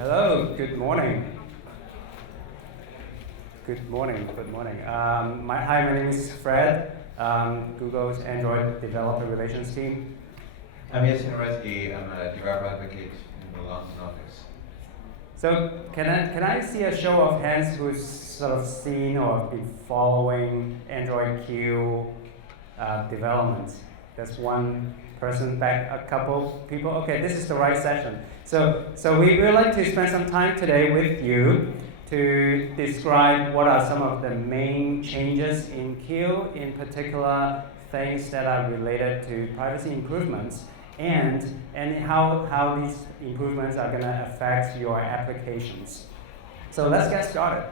Hello, good morning. Good morning, good morning. My name is Fred, Google's Android Developer Relations Team. I'm Yacine Rezgui. I'm a developer advocate in the London office. So can I see a show of hands who's sort of seen or been following Android Q development? There's one person back, a couple people. Okay, this is the right session. So we would like to spend some time today with you to describe what are some of the main changes in Q, in particular things that are related to privacy improvements, and how these improvements are going to affect your applications. So let's get started.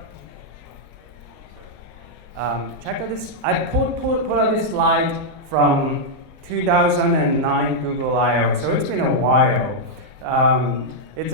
Check out this. I put out this slide from 2009 Google I/O, so it's been a while. It's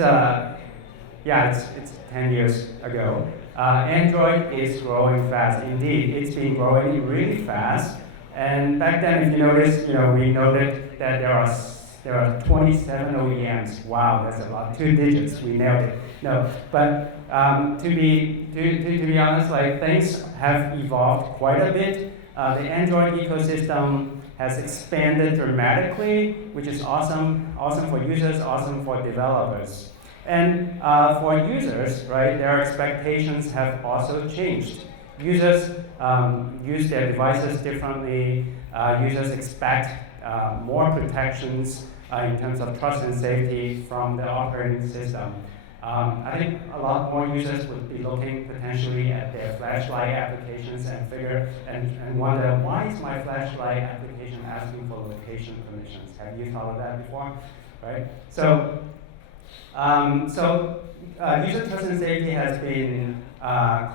10 years ago. Android is growing fast. Indeed, it's been growing really fast. And back then, if you notice, we noted that there are 27 OEMs. Wow, that's a lot. 2 digits, we nailed it. No, but to be honest, like things have evolved quite a bit. The Android ecosystem has expanded dramatically, which is awesome for users, awesome for developers. And for users, right, their expectations have also changed. Users use their devices differently. Users expect more protections in terms of trust and safety from the operating system. I think a lot more users would be looking potentially at their flashlight applications and wonder, why is my flashlight application asking for location permissions? Have you thought of that before? Right? So user trust and safety has been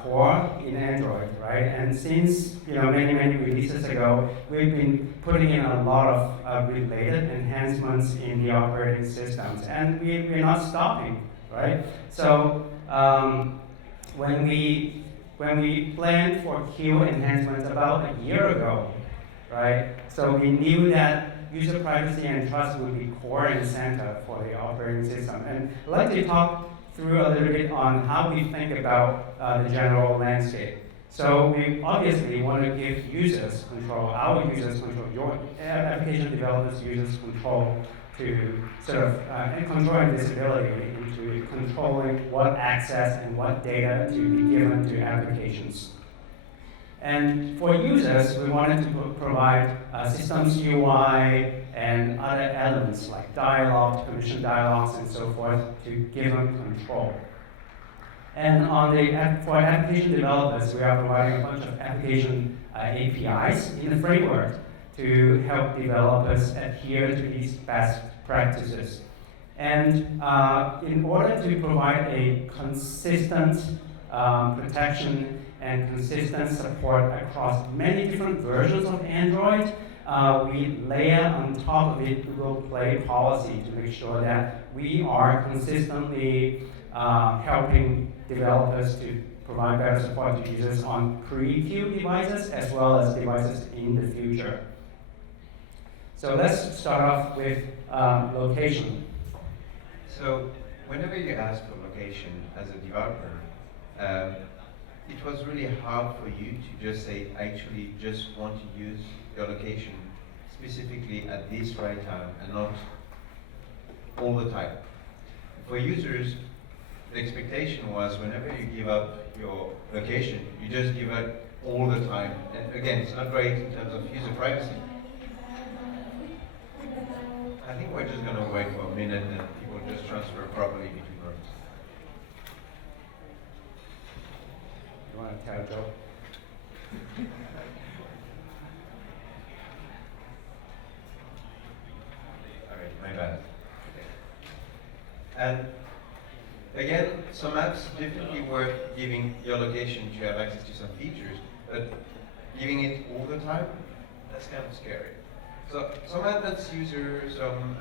core in Android, right? And since many releases ago, we've been putting in a lot of related enhancements in the operating systems, and we're not stopping, right? So when we planned for Q enhancements about a year ago, right? So we knew that user privacy and trust would be core and center for the operating system. And I'd like to talk through a little bit on how we think about the general landscape. So we obviously want to give users control, our users control, your application developers users control to sort of control and visibility into controlling what access and what data to be given to applications. And for users, we wanted to provide systems UI and other elements like dialogues, permission dialogues, and so forth to give them control. And for application developers, we are providing a bunch of application APIs in the framework to help developers adhere to these best practices. And in order to provide a consistent protection and consistent support across many different versions of Android, we layer on top of it Google Play policy to make sure that we are consistently helping developers to provide better support to users on pre-Q devices as well as devices in the future. So let's start off with location. So whenever you ask for location as a developer, it was really hard for you to just say, actually just want to use your location specifically at this right time and not all the time. For users, the expectation was whenever you give up your location, you just give up all the time. And again, it's not great in terms of user privacy. I think we're just going to wait for a minute and people just transfer properly between rooms. You want to tell a joke? Alright, my bad. And again, some apps definitely worth giving your location to have access to some features, but giving it all the time, that's kind of scary. So some advanced users, some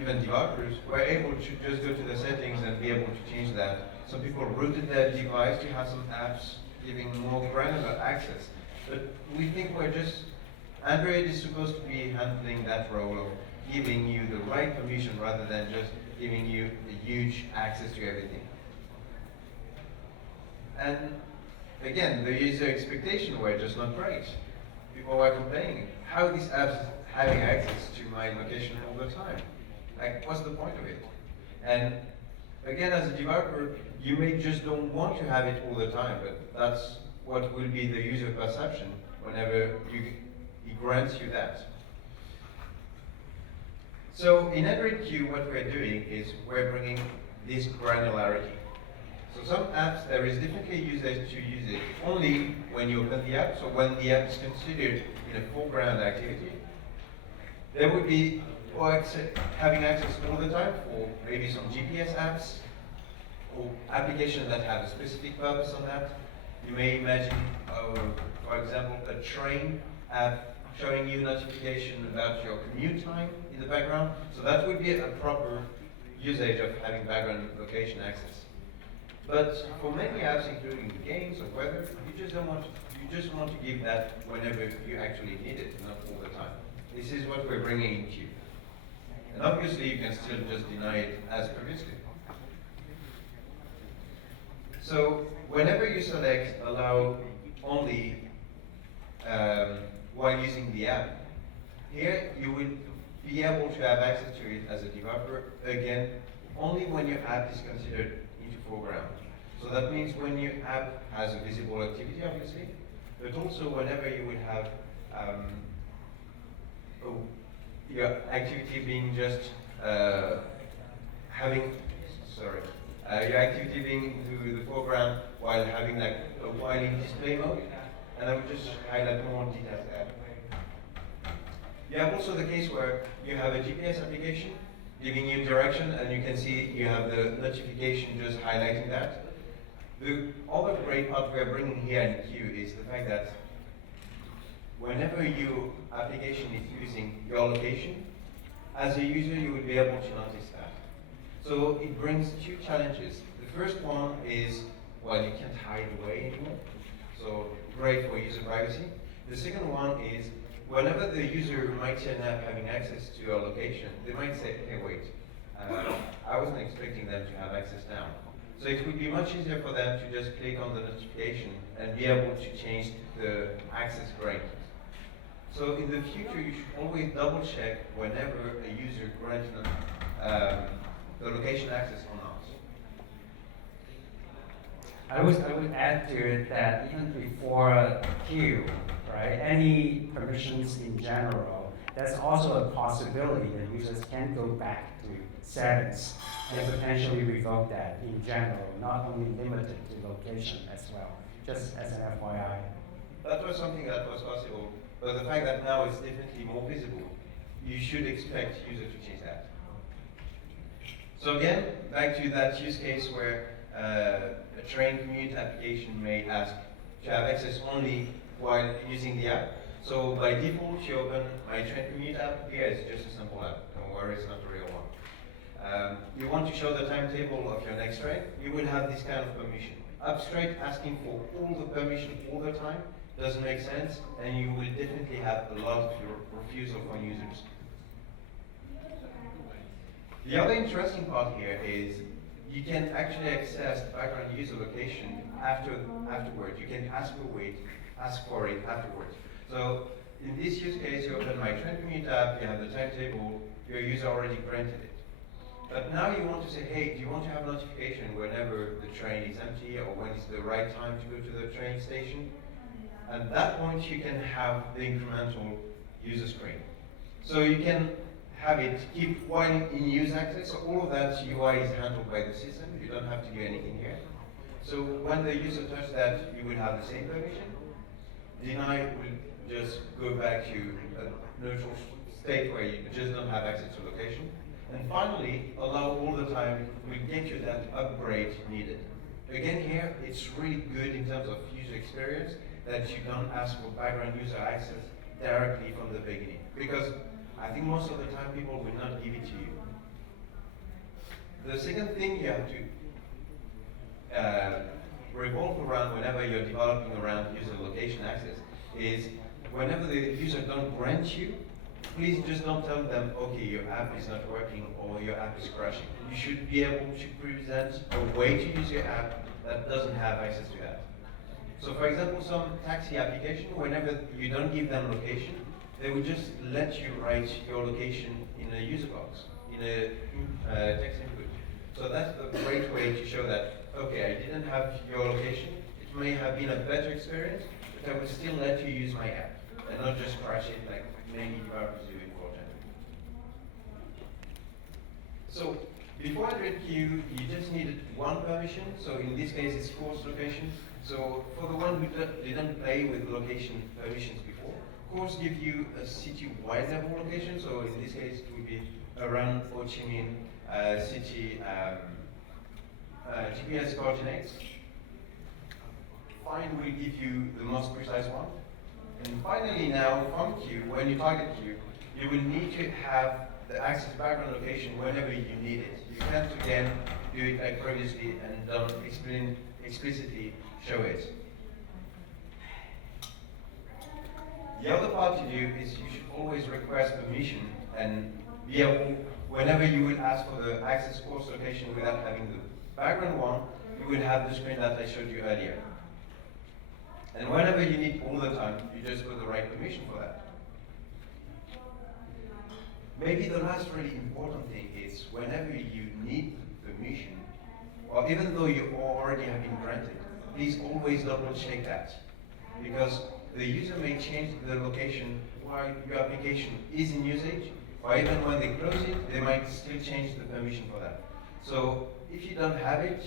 even developers were able to just go to the settings and be able to change that. Some people rooted their device to have some apps giving more granular access. But we think Android is supposed to be handling that role of giving you the right permission rather than just giving you a huge access to everything. And again, the user expectations were just not great. People were complaining, how these apps having access to my location all the time? Like, what's the point of it? And again, as a developer, you may just don't want to have it all the time, but that's what will be the user perception whenever he grants you that. So in Android Q, what we're doing is we're bringing this granularity. So some apps, there is definitely usage to use it only when you open the app, so when the app is considered in a foreground activity. There would be having access all the time for maybe some GPS apps or applications that have a specific purpose on that. You may imagine, for example, a train app showing you notification about your commute time in the background. So that would be a proper usage of having background location access. But for many apps, including games or weather, you just want to give that whenever you actually need it, not all the time. This is what we're bringing in Q. And obviously, you can still just deny it as previously. So whenever you select allow only while using the app, here you will be able to have access to it as a developer, again, only when your app is considered into foreground. So that means when your app has a visible activity, obviously, but also whenever you will have your activity being just your activity being into the foreground while having like a while in display mode, and I will just highlight more details there. You have also the case where you have a GPS application giving you direction, and you can see you have the notification just highlighting that. The other great part we're bringing here in Q is the fact that whenever your application is using your location, as a user you will be able to notice that. So it brings two challenges. The first one is, well, you can't hide away anymore, so great for user privacy. The second one is, whenever the user might see an app having access to your location, they might say, hey, wait, I wasn't expecting them to have access now. So it would be much easier for them to just click on the notification and be able to change the access grant. So in the future, you should always double check whenever a user grants the location access or not. I would add to it that even before Q, right, any permissions in general, that's also a possibility that users can go back to settings and potentially revoke that in general, not only limited to location as well, just as an FYI. That was something that was possible, but the fact that now it's definitely more visible, you should expect users to change that. So again, back to that use case where a train commute application may ask to have access only while using the app. So by default, you open my train commute app. Here it's just a simple app. Don't worry, it's not a real one. You want to show the timetable of your next train, you will have this kind of permission. Up straight, asking for all the permission all the time doesn't make sense, and you will definitely have a lot of refusal from users. The other interesting part here is you can actually access the background user location afterwards. You can ask for it afterwards. So in this use case, you open my train commute app, you have the timetable, your user already granted it. But now you want to say, hey, do you want to have notification whenever the train is empty or when it's the right time to go to the train station? At that point, you can have the incremental user screen. So you can have it keep while in use access, so all of that UI is handled by the system. You don't have to do anything here. So when the user touches that, you will have the same permission. Deny will just go back to a neutral state where you just don't have access to location. And finally, allow all the time will get you that upgrade needed. Again here, it's really good in terms of user experience that you don't ask for background user access directly from the beginning. Because I think most of the time people will not give it to you. The second thing you have to revolve around whenever you're developing around user location access is whenever the user don't grant you please just don't tell them, okay, your app is not working or your app is crashing. You should be able to present a way to use your app that doesn't have access to that. So for example, some taxi application, whenever you don't give them location, they will just let you write your location in a user box, in a text input. So that's a great way to show that, okay, I didn't have your location. It may have been a better experience, but I will still let you use my app and not just crash it like many developers do in Fortran. So before Droidcon, you just needed one permission. So in this case, it's course location. So for the one who didn't play with location permissions before, course give you a city-wide level location. So in this case, it would be around Ho Chi Minh city GPS coordinates. Find will give you the most precise one. And finally now, from queue, when you target queue, you will need to have the access background location whenever you need it. You can't again do it like previously and don't explicitly show it. The other part to do is you should always request permission and be able, whenever you will ask for the access course location without having the background one, you will have the screen that I showed you earlier. And whenever you need all the time, you just put the right permission for that. Maybe the last really important thing is whenever you need permission, or even though you already have been granted, please always double check that. Because the user may change the location while your application is in usage, or even when they close it, they might still change the permission for that. So if you don't have it,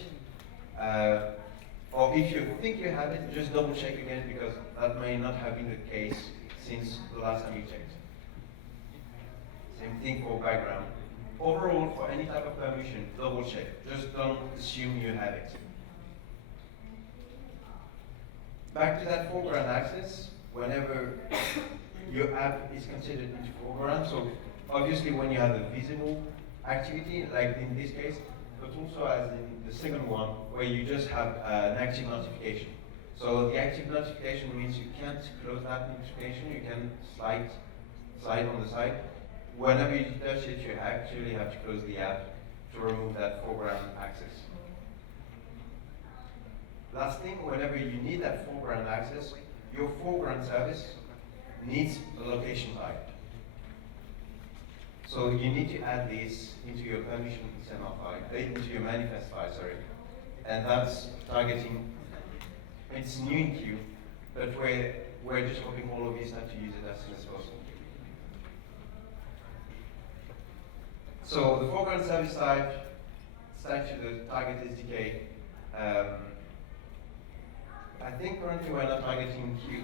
or if you think you have it, just double check again because that may not have been the case since the last time you checked. Same thing for background. Overall, for any type of permission, double check. Just don't assume you have it. Back to that foreground access, whenever your app is considered into foreground, so obviously when you have a visible activity, like in this case, but also as in the second one, where you just have an active notification. So the active notification means you can't close that notification, you can slide on the side. Whenever you touch it, you actually have to close the app to remove that foreground access. Last thing, whenever you need that foreground access, your foreground service needs a location type. So you need to add this into your permission XML file, into your manifest file, sorry. And that's targeting, it's new in queue, but we're just hoping all of you start to use it as soon as possible. So the foreground service type, stack to the target SDK. I think currently we're not targeting queue,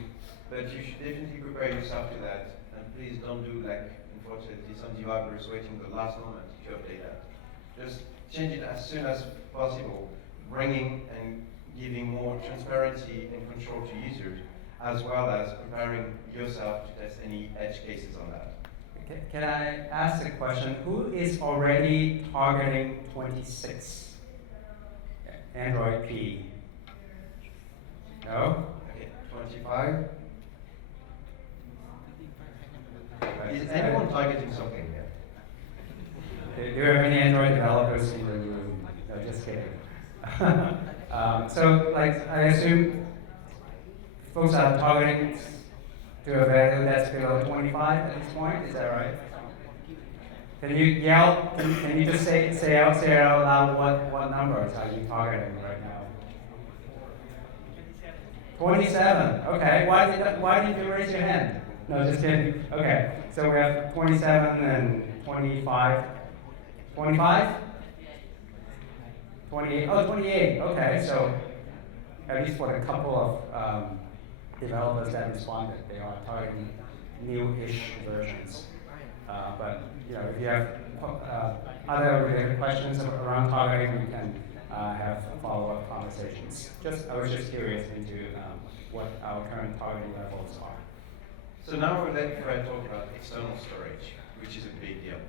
but you should definitely prepare yourself to that. And please don't do like, unfortunately, some developers waiting the last moment to update that. Just change it as soon as possible, bringing and giving more transparency and control to users, as well as preparing yourself to test any edge cases on that. Can I ask a question? Who is already targeting 26? Android P? No? Okay, 25? Is anyone targeting something here? Do you have any Android developers in the room? No, just kidding. So, like, I assume folks are targeting to a value that's below 25 at this point. Is that right? Can you yell? Can you just say out loud what numbers are you targeting right now? 27. Okay. Why did you raise your hand? No, just kidding. Okay. So we have 27 and 25. 25? 28. Oh, 28. Okay. So at least for a couple of developers that responded, they are targeting new-ish versions. But if you have other related questions around targeting, we can have follow-up conversations. I was just curious into what our current targeting levels are. So now we're letting Fred talk about external storage, which is a big deal.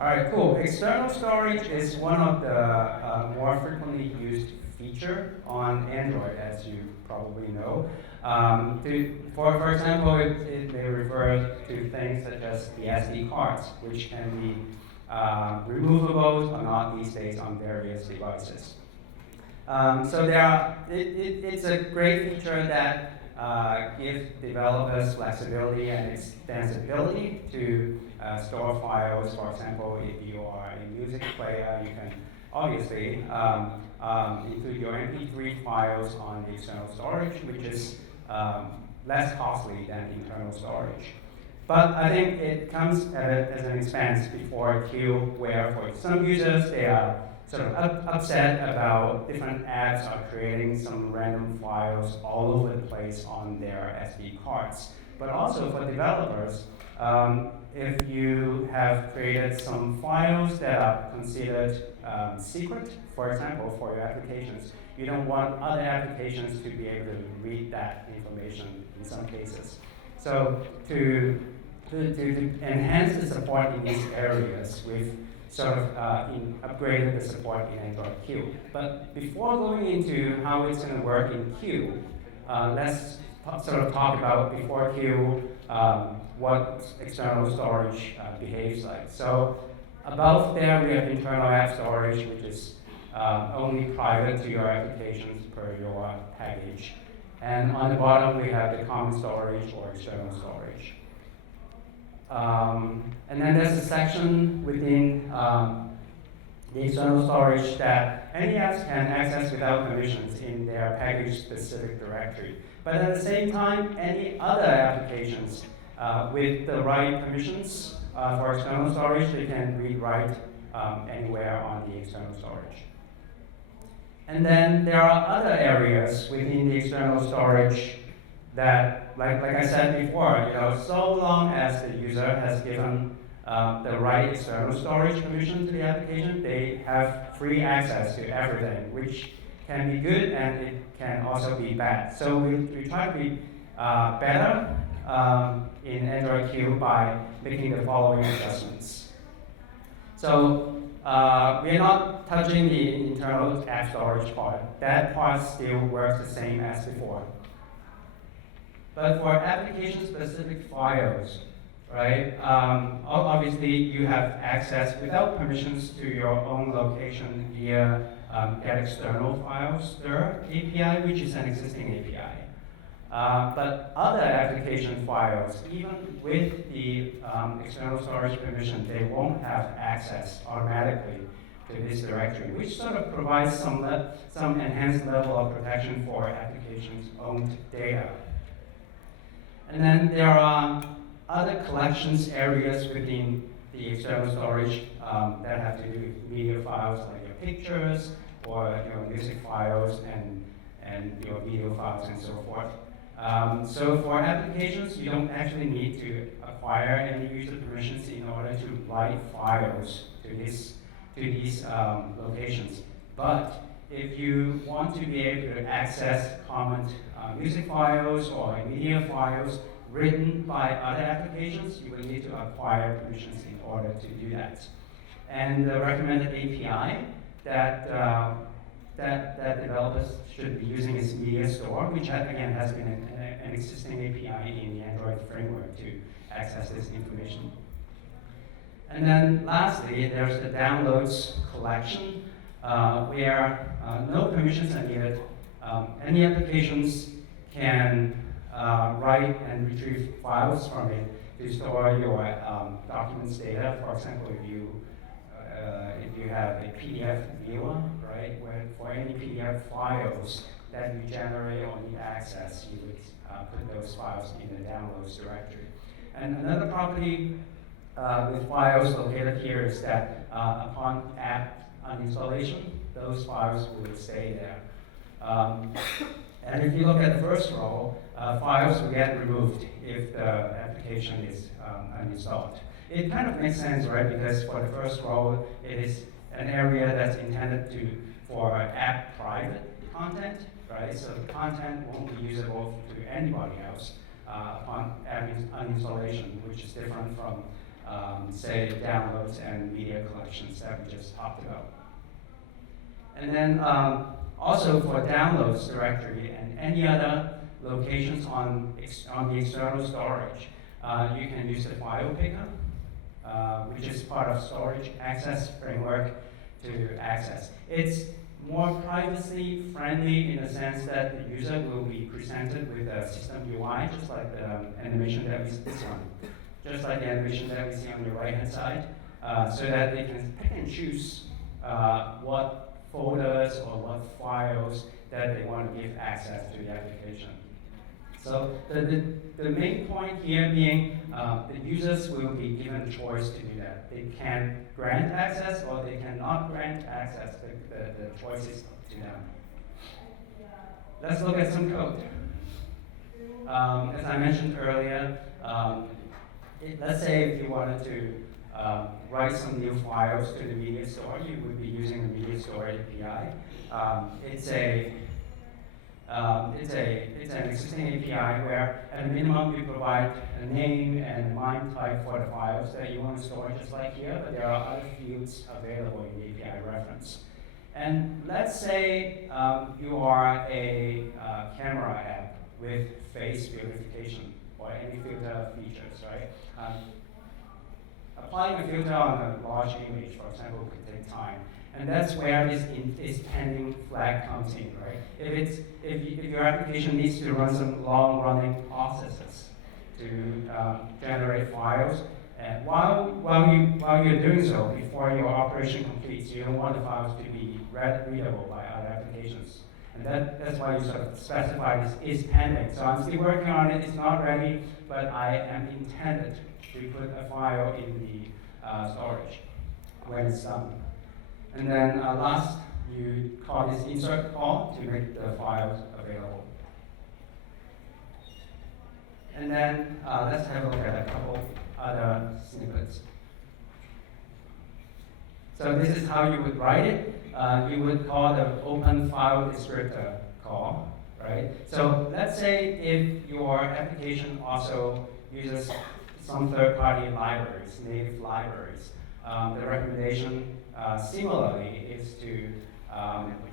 All right, cool. External storage is one of the more frequently used feature on Android, as you probably know. For example, it may refer to things such as the SD cards, which can be removable or not these days on various devices. So it's a great feature that gives developers flexibility and extensibility to store files. For example, if you are a music player, you can obviously include your MP3 files on the external storage, which is less costly than internal storage. But I think it comes as an expense before Q, where for some users, they are sort of upset about different apps are creating some random files all over the place on their SD cards. But also for developers, if you have created some files that are considered secret, for example, for your applications, you don't want other applications to be able to read that information in some cases. So to enhance the support in these areas, we've sort of upgraded the support in Android Q. But before going into how it's going to work in Q, let's sort of talk about before Q what external storage behaves like. So above there we have internal app storage, which is only private to your applications per your package. And on the bottom we have the common storage or external storage. And then there's a section within the external storage that any apps can access without permissions in their package-specific directory. But at the same time, any other applications with the right permissions for external storage, they can read-write anywhere on the external storage. And then there are other areas within the external storage that, like I said before, so long as the user has given the right external storage permission to the application, they have free access to everything, which can be good and it can also be bad. So we try to be better in Android Q by making the following adjustments. So we're not touching the internal app storage part. That part still works the same as before. But for application-specific files, right, obviously you have access without permissions to your own location via get external files there API, which is an existing API. But other application files, even with the external storage permission, they won't have access automatically to this directory, which sort of provides some enhanced level of protection for applications' owned data. And then there are other collections areas within the external storage that have to do with media files like your pictures or your music files and your video files and so forth. So for applications, you don't actually need to acquire any user permissions in order to write files to these locations. But if you want to be able to access common music files or media files written by other applications, you will need to acquire permissions in order to do that. And the recommended API that developers should be using is Media Store, which again has been an existing API in the Android framework to access this information. And then lastly, there's the downloads collection, where no permissions are needed. Any applications can write and retrieve files from it to store your documents data. For example, if you have a PDF viewer, right, where for any PDF files that you generate or need access, you would put those files in the downloads directory. And another property with files located here is that upon app uninstallation, those files will stay there. And if you look at the first row, files will get removed if the application is uninstalled. It kind of makes sense, right? Because for the first row, it is an area that's intended for app private content, right? So the content won't be usable to anybody else upon app uninstallation, which is different from say downloads and media collections that we just talked about. And then also for downloads directory and any other locations on the external storage, you can use the file picker, which is part of storage access framework to access. It's more privacy friendly in the sense that the user will be presented with a system UI, just like the animation that we see this one, just like the animation that we see on the right hand side, so that they can pick and choose what folders or what files that they want to give access to the application. So the main point here being the users will be given a choice to do that. They can grant access or they cannot grant access. The choice is up to them. Let's look at some code. As I mentioned earlier, let's say if you wanted to write some new files to the media store, you would be using the media store API. It's an existing API where at a minimum you provide a name and MIME type for the files that you want to store, just like here, but there are other fields available in the API reference. And let's say you are a camera app with face verification or any filter features, right? Applying a filter on a large image, for example, could take time. And that's where this pending flag comes in, right? If your application needs to run some long-running processes to generate files, and while you're doing so, before your operation completes, you don't want the files to be readable by other applications. And that's why you sort of specify this is pending. So I'm still working on it, it's not ready, but I am intended to put a file in the storage when it's done. And then last, you call this insert call to make the files available. And then let's have a look at a couple other snippets. So this is how you would write it. You would call the open file descriptor call, right? So let's say if your application also uses some third-party libraries, native libraries, the recommendation similarly is to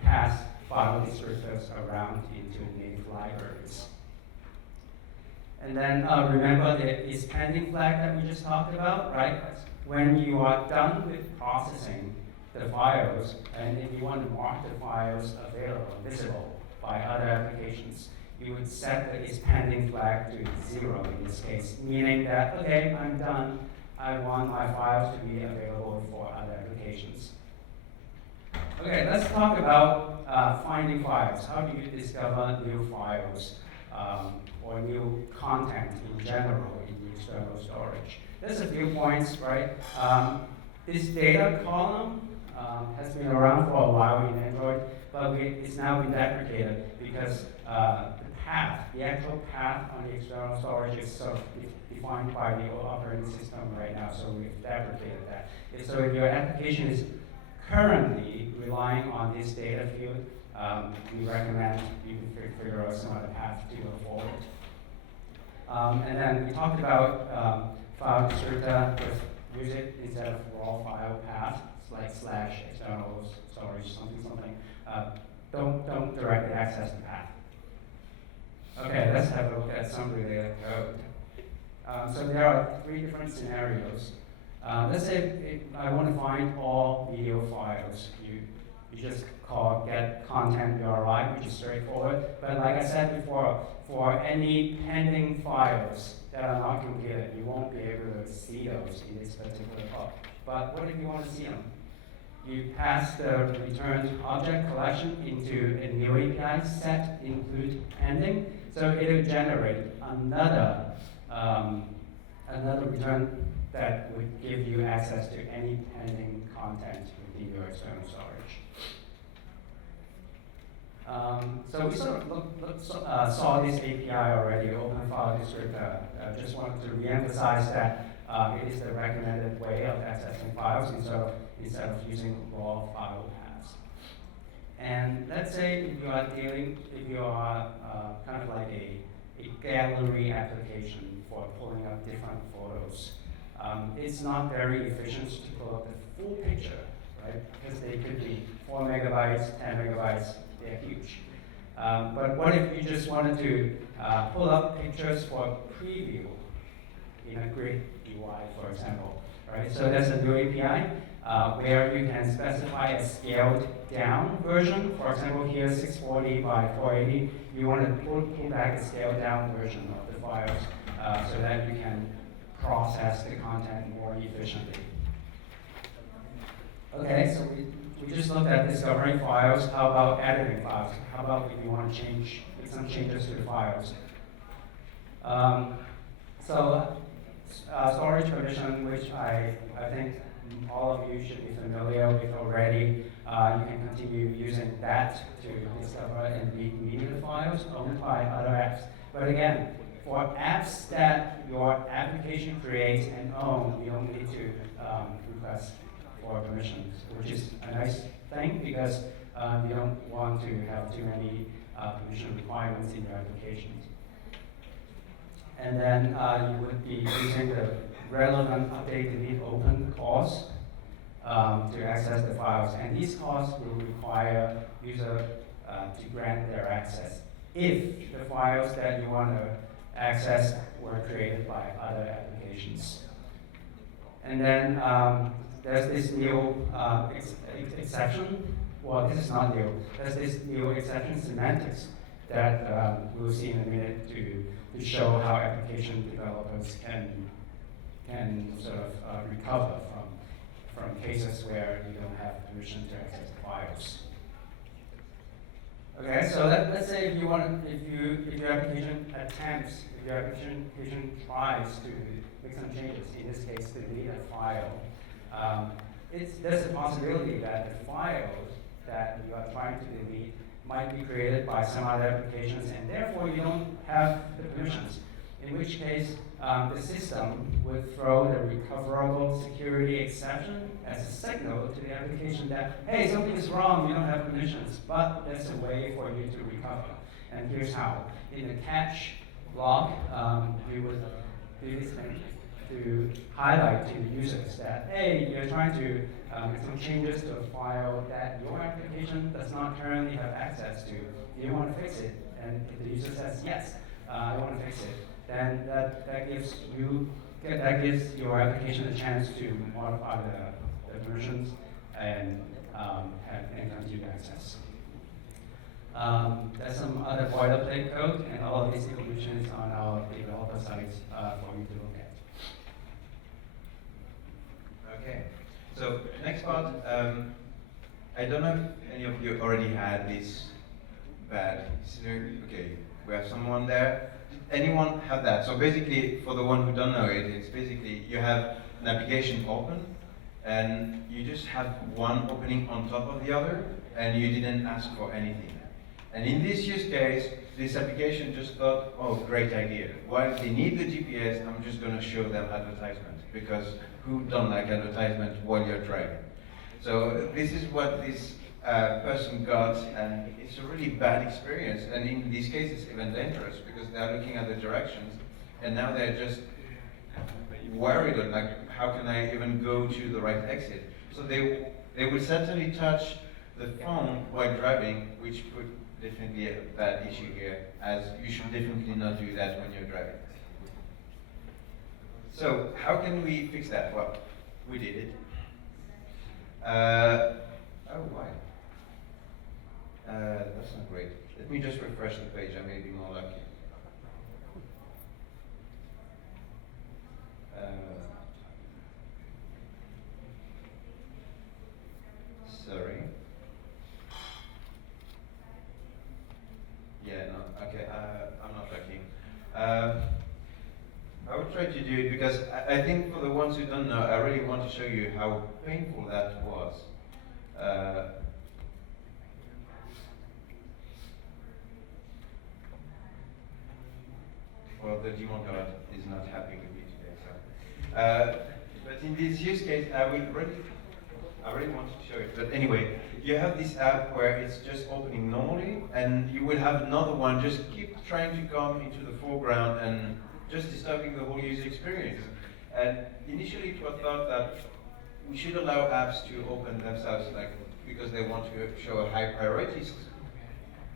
pass file descriptors around into native libraries. And then remember this pending flag that we just talked about, right? When you are done with processing the files, and if you want to mark the files available, visible by other applications, you would set the is pending flag to 0 in this case, meaning that, okay, I'm done. I want my files to be available for other applications. Okay, let's talk about finding files. How do you discover new files or new content in general in the external storage? There's a few points, right? This data column has been around for a while in Android, but it's now been deprecated because the actual path on the external storage is sort of defined by the operating system right now, so we've deprecated that. So if your application is currently relying on this data field, we recommend you can figure out some other path to go forward. And then we talked about file descriptor, just use it instead of raw file path, like / external storage, something. Don't directly access the path. Okay, let's have a look at some related code. So there are 3 different scenarios. Let's say I want to find all video files. You just call get content URI, which is straightforward. But like I said before, for any pending files that are not completed, you won't be able to see those in this particular call. But what if you want to see them? You pass the returned object collection into a new API set include pending, so it will generate another return that would give you access to any pending content within your external storage. So we sort of saw this API already, open file descriptor. I just wanted to reemphasize that it is the recommended way of accessing files instead of using raw file paths. And let's say if you are kind of like a gallery application for pulling up different photos. it's not very efficient to pull up the full picture, right? Because they could be 4 megabytes, 10 megabytes, they're huge. But what if you just wanted to pull up pictures for preview in a grid UI, for example, right? So there's a new API where you can specify a scaled down version. For example, here 640 by 480. You want to pull back a scaled down version of the files so that you can process the content more efficiently. Okay, so we just looked at discovering files. How about editing files? How about if you want to make some changes to the files? Storage permission, which I think all of you should be familiar with already. You can continue using that to discover and read media files owned by other apps. But again, for apps that your application creates and owns, you don't need to request for permissions, which is a nice thing because you don't want to have too many permission requirements in your applications. And then you would be using the relevant update, delete, open calls to access the files. And these calls will require user to grant their access if the files that you want to access were created by other applications. And then there's this new exception. Well, this is not new. There's this new exception semantics that we'll see in a minute to show how application developers can sort of recover from cases where you don't have permission to access the files. Okay, so let's say if your application tries to make some changes, in this case, delete a file, there's a possibility that the files that you are trying to delete might be created by some other applications, and therefore you don't have the permissions. In which case, the system would throw the recoverable security exception as a signal to the application that, hey, something is wrong, you don't have permissions, but there's a way for you to recover. And here's how. In the catch block, we would do this thing to highlight to the users that, hey, you're trying to make some changes to a file that your application does not currently have access to. Do you want to fix it? And if the user says, yes, I want to fix it, then that gives your application a chance to modify the permissions and continue access. There's some other boilerplate code, and all of these information is on our developer sites for you to look at. Okay, so next part, I don't know if any of you already had this bad scenario. Okay, we have someone there. Did anyone have that? So basically, for the one who don't know it, it's basically you have an application open, and you just have one opening on top of the other, and you didn't ask for anything. And in this use case, this application just thought, oh, great idea. While they need the GPS, I'm just going to show them advertisement, because who don't like advertisement while you're driving? So this is what this person got, and it's a really bad experience. And in these cases, even dangerous, because they're looking at the directions, and now they're just worried, like, how can I even go to the right exit? So they will certainly touch the phone while driving, which could definitely a bad issue here, as you should definitely not do that when you're driving. So how can we fix that? Well, we did it. Oh, why? That's not great. Let me just refresh the page, I may be more lucky. Sorry. Yeah, no, okay, I'm not lucky. I will try to do it because I think for the ones who don't know, I really want to show you how painful that was. Well, the demon god is not happy with me today, so. But in this use case, I really wanted to show it. But anyway, you have this app where it's just opening normally, and you will have another one just keep trying to come into the foreground and just disturbing the whole user experience. And initially it was thought that we should allow apps to open themselves, like because they want to show a high priority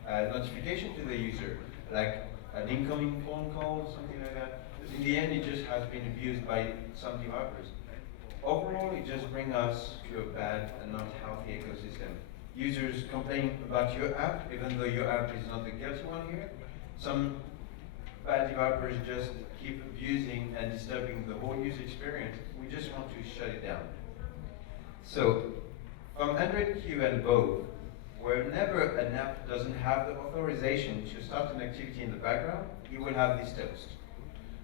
notification to the user, like an incoming phone call, something like that. But in the end, it just has been abused by some developers. Overall, it just brings us to a bad and not healthy ecosystem. Users complain about your app, even though your app is not the guilty one here. Some bad developers just keep abusing and disturbing the whole user experience. We just want to shut it down. So, from Android Q and above, whenever an app doesn't have the authorization to start an activity in the background, you will have this toast.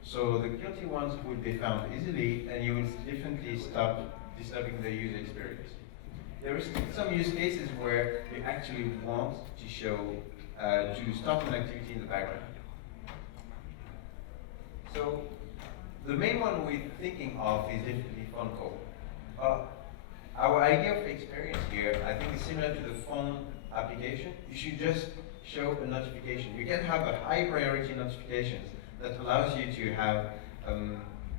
So the guilty ones will be found easily, and you will definitely stop disturbing the user experience. There are still some use cases where you actually want to show, to stop an activity in the background. So the main one we're thinking of is definitely phone call. Our idea of experience here, I think, is similar to the phone application. You should just show a notification. You can have a high priority notifications that allows you to have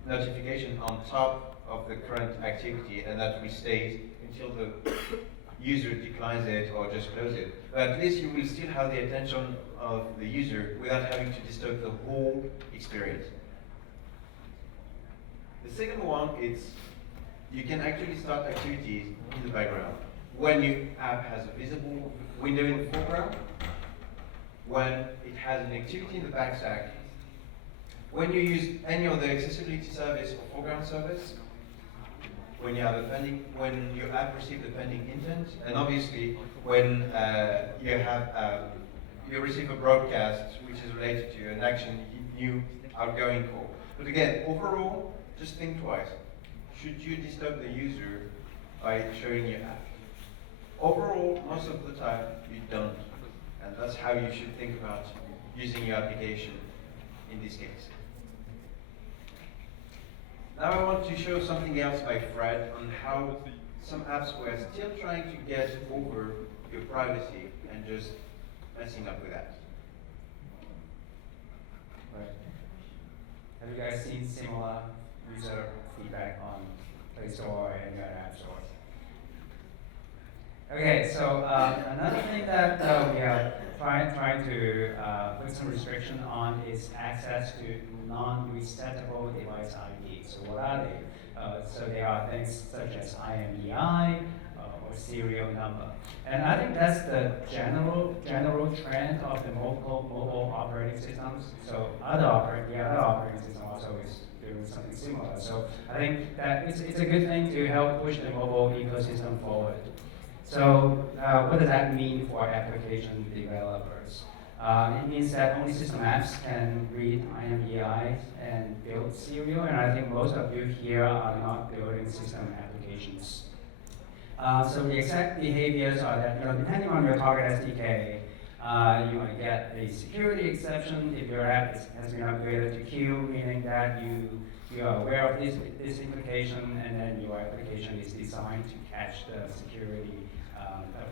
notification on top of the current activity, and that will stay until the user declines it or just close it. But at least you will still have the attention of the user without having to disturb the whole experience. The second one is you can actually start activities in the background when your app has a visible window in the foreground, when it has an activity in the backstack, when you use any of the accessibility service or foreground service, when you have a pending, when your app receives a pending intent, and obviously when you receive a broadcast which is related to an action, new outgoing call. But again, overall, just think twice. Should you disturb the user by showing your app? Overall, most of the time, you don't. And that's how you should think about using your application in this case. Now I want to show something else by Fred on how some apps were still trying to get over your privacy and just messing up with that. Right. Have you guys seen similar user feedback on Play Store and your app stores? Okay, so another thing that we are trying to put some restriction on is access to non-resettable device IDs. So what are they? So there are things such as IMEI or serial number. And I think that's the general trend of the mobile operating systems. So the other operating system also is doing something similar. So I think that it's a good thing to help push the mobile ecosystem forward. So what does that mean for application developers? It means that only system apps can read IMEI and build serial, and I think most of you here are not building system applications. So the exact behaviors are that, depending on your target SDK, you might get a security exception if your app has been upgraded to Q, meaning that you are aware of this implication, and then your application is designed to catch the security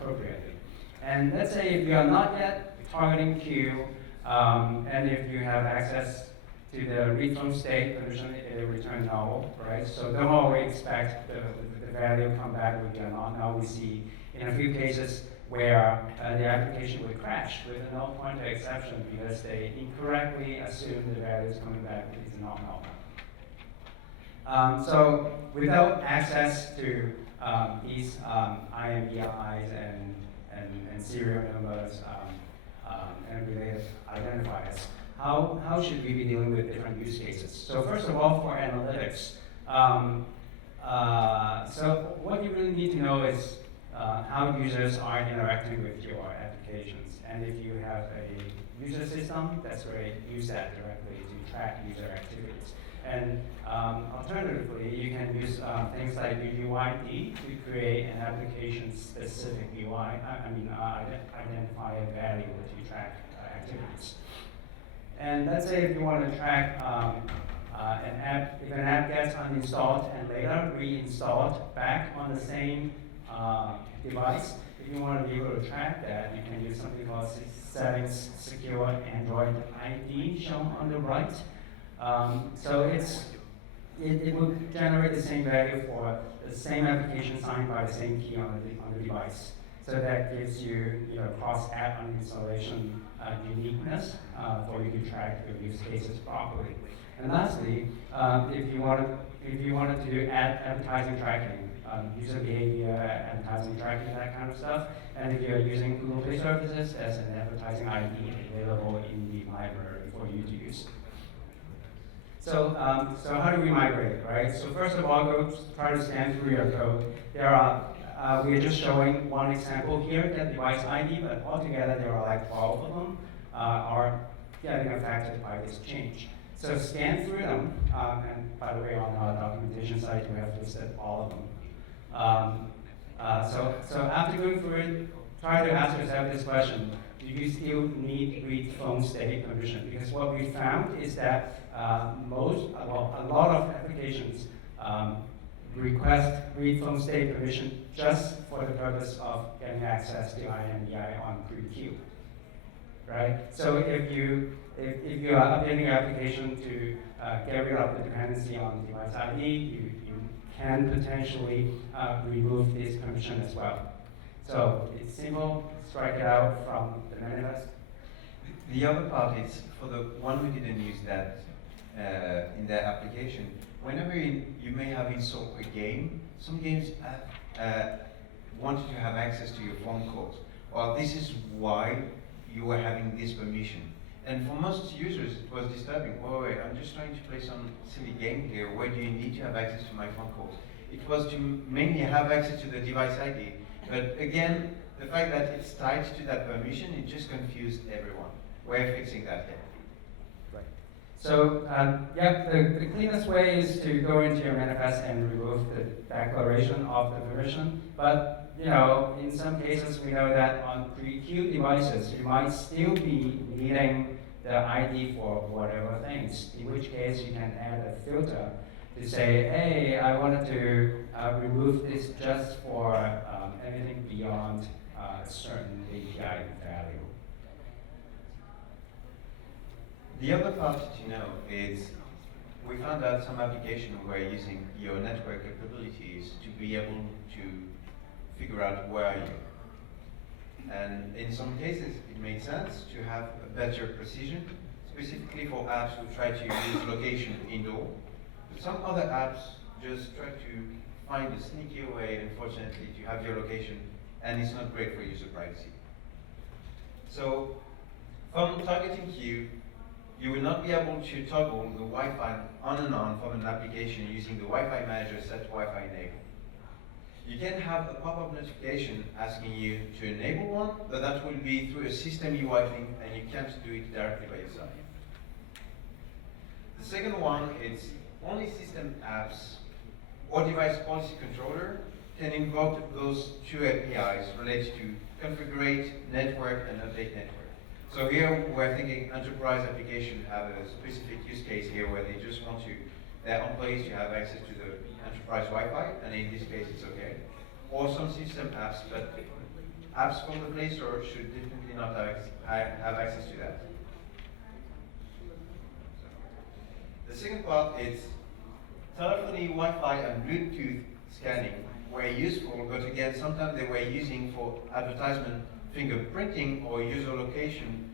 appropriately. And let's say if you are not yet targeting Q, and if you have access to the read from state condition, it will return null, right? So don't always expect the value to come back with your null. Now we see in a few cases where the application would crash with a null pointer exception because they incorrectly assume the value is coming back is not null. So without access to these IMEIs and serial numbers and related identifiers, how should we be dealing with different use cases? So first of all, for analytics, so what you really need to know is how users are interacting with your applications. And if you have a user system, that's great, use that directly to track user activities. And alternatively, you can use things like UUID to create an application-specific UI, identify a value to track activities. And let's say if you want to track an app, if an app gets uninstalled and later reinstalled back on the same device, if you want to be able to track that, you can use something called Settings Secure Android ID shown on the right. So it's it would generate the same value for the same application signed by the same key on the device. So that gives you, cross-app uninstallation uniqueness for you to track your use cases properly. And lastly, if you wanted to do advertising tracking, user behavior, advertising tracking, that kind of stuff, and if you're using Google Play services as an advertising ID available in the library for you to use. So how do we migrate, right? So first of all, go try to scan through your code. We're just showing one example here, that device ID, but altogether there are like 12 of them are getting affected by this change. So scan through them, and by the way, on our documentation site, we have listed all of them. So after going through it, try to ask yourself this question: do you still need read phone state permission? Because what we found is that a lot of applications request read phone state permission just for the purpose of getting access to IMEI on pre-queue, right? So if you are updating your application to get rid of the dependency on device ID, you can potentially remove this permission as well. So it's simple, strike it out from the manifest. The other part is, for the one who didn't use that in their application, whenever you may have installed a game, some games want you to have access to your phone calls. Well, this is why you are having this permission. And for most users, it was disturbing. Oh, wait, I'm just trying to play some silly game here. Why do you need to have access to my phone calls? It was to mainly have access to the device ID. But again, the fact that it's tied to that permission, it just confused everyone. We're fixing that here. Right. So, the cleanest way is to go into your manifest and remove the declaration of the permission. But in some cases, we know that on pre-queued devices, you might still be needing the ID for whatever things, in which case you can add a filter to say, hey, I wanted to remove this just for anything beyond a certain API value. The other part to know is we found out some applications were using your network capabilities to be able to figure out where are you. And in some cases, it made sense to have a better precision, specifically for apps who try to use location indoor. But some other apps just try to find a sneaky way, unfortunately, to have your location, and it's not great for user privacy. So, from targeting queue, you will not be able to toggle the Wi-Fi on and on from an application using the Wi-Fi manager set to Wi-Fi enable. You can have a pop-up notification asking you to enable one, but that will be through a system UI thing, and you can't do it directly by yourself. The second one is only system apps or device policy controller can invoke those two APIs related to configure, network, and update network. So here we're thinking enterprise application have a specific use case here where they just want their employees to have access to the enterprise Wi-Fi, and in this case it's okay. Or some system apps, but apps from the Play Store should definitely not have access to that. The second part is telephony, Wi-Fi, and Bluetooth scanning were useful, but again, sometimes they were using for advertisement, fingerprinting, or user location,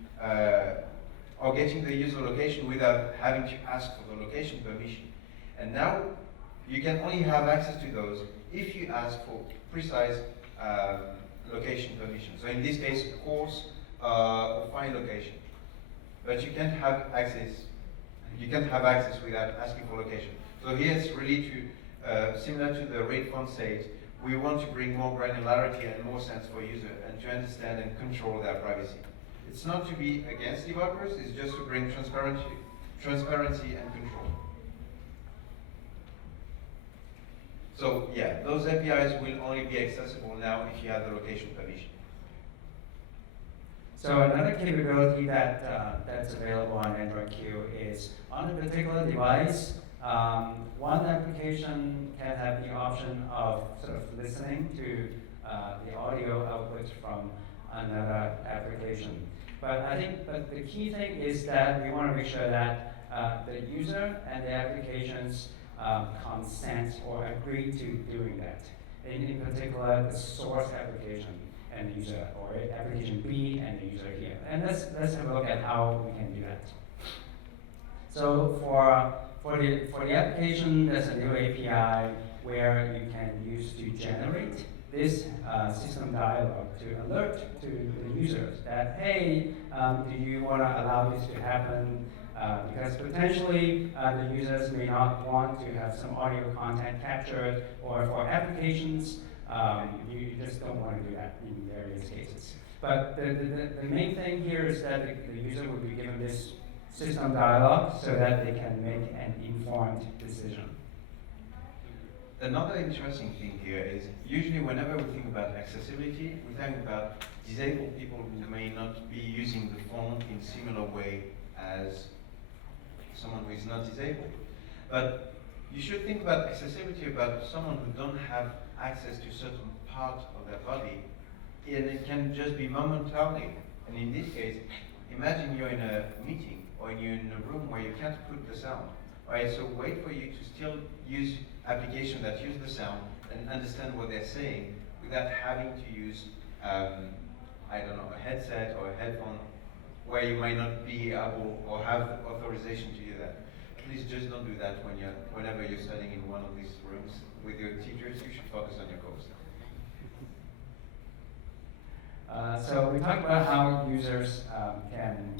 or getting the user location without having to ask for the location permission. And now, you can only have access to those if you ask for precise location permission. So in this case, course or find location. But you can't have access. You can't have access without asking for location. So here it's really to similar to the read font state. We want to bring more granularity and more sense for user and to understand and control their privacy. It's not to be against developers. It's just to bring transparency and control. So yeah, those APIs will only be accessible now if you have the location permission. So another capability that's available on Android Q is on a particular device, one application can have the option of sort of listening to the audio output from another application. But the key thing is that we want to make sure that the user and the applications consent or agree to doing that. In particular, the source application and the user, or application B and the user here. And let's have a look at how we can do that. So for the application, there's a new API where you can use to generate this system dialog to alert to the users that, hey, do you want to allow this to happen? Because potentially the users may not want to have some audio content captured, or for applications, you just don't want to do that in various cases. But the main thing here is that the user will be given this system dialog so that they can make an informed decision. Another interesting thing here is usually whenever we think about accessibility, we think about disabled people who may not be using the font in similar way as someone who is not disabled. But you should think about accessibility about someone who don't have access to certain part of their body, and it can just be momentarily. And in this case, imagine you're in a meeting or you're in a room where you can't put the sound. Right, so wait for you to still use applications that use the sound and understand what they're saying without having to use, I don't know, a headset or a headphone where you might not be able or have authorization to do that. Please just don't do that whenever you're studying in one of these rooms with your teachers. You should focus on your course. So we talked about how users can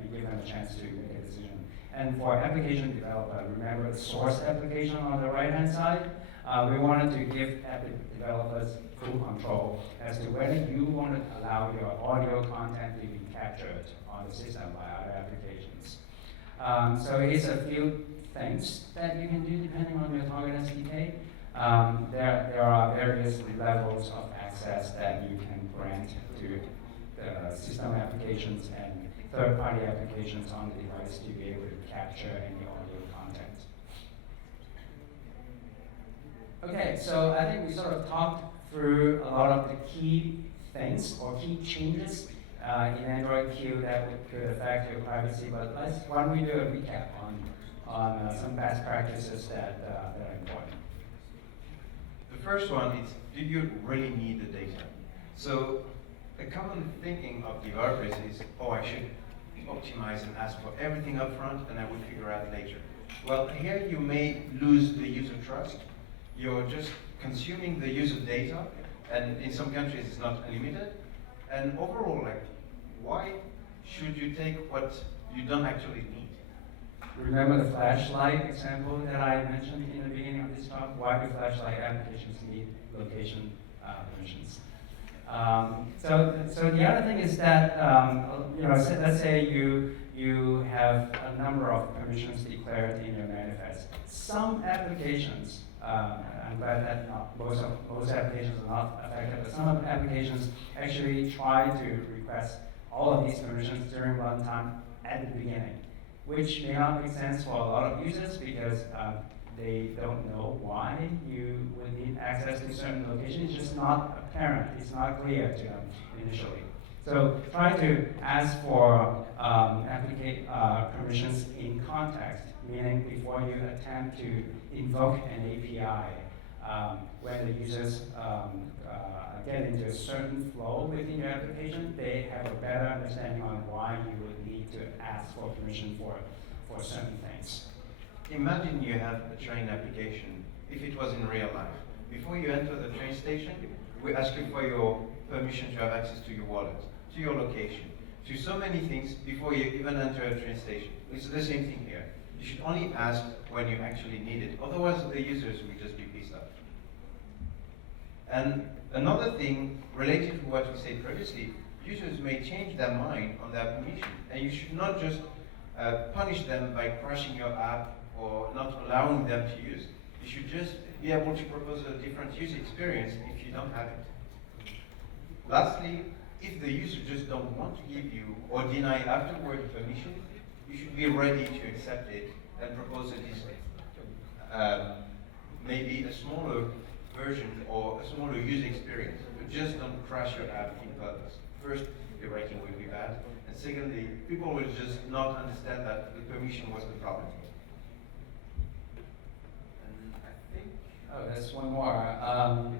be given a chance to make a decision. And for application developer, remember the source application on the right-hand side? We wanted to give app developers full control as to whether you want to allow your audio content to be captured on the system by other applications. So here's a few things that you can do depending on your target SDK. There are various levels of access that you can grant to the system applications and third-party applications on the device to be able to capture any audio content. Okay, so I think we sort of talked through a lot of the key things or key changes in Android Q that could affect your privacy, but why don't we do a recap on some best practices that are important. The first one is, do you really need the data? So a common thinking of developers is, oh, I should optimize and ask for everything up front and I will figure out later. Well, here you may lose the user trust. You're just consuming the user data, and in some countries it's not unlimited. And overall, like, why should you take what you don't actually need? Remember the flashlight example that I mentioned in the beginning of this talk? Why do flashlight applications need location permissions? So the other thing is that, let's say you have a number of permissions declared in your manifest. Some applications, I'm glad that not most applications are not affected, but some applications actually try to request all of these permissions during runtime at the beginning, which may not make sense for a lot of users because they don't know why you would need access to certain locations. It's just not apparent. It's not clear to them initially. So try to ask for permissions in context, meaning before you attempt to invoke an API. When the users get into a certain flow within your application, they have a better understanding on why you would need to ask for permission for certain things. Imagine you have a train application, if it was in real life. Before you enter the train station, we ask you for your permission to have access to your wallet, to your location, to so many things before you even enter a train station. It's the same thing here. You should only ask when you actually need it. Otherwise, the users will just be pissed off. And another thing related to what we said previously, users may change their mind on their permission, and you should not just punish them by crashing your app or not allowing them to use. You should just be able to propose a different user experience if you don't have it. Lastly, if the user just don't want to give you or deny afterward permission, you should be ready to accept it and propose maybe a smaller version or a smaller user experience. But just don't crash your app in purpose. First, your rating will be bad, and secondly, people will just not understand that the permission was the problem. Oh, there's one more.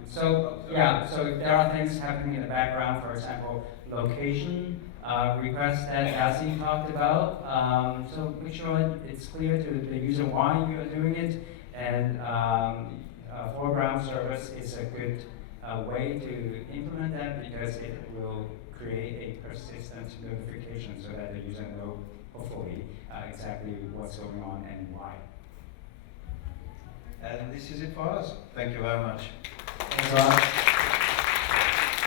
So there are things happening in the background. For example, location requests that Yacine talked about. So make sure it's clear to the user why you are doing it, and foreground service is a good way to implement that because it will create a persistent notification so that the user know hopefully exactly what's going on and why. And this is it for us. Thank you very much. Thanks a lot.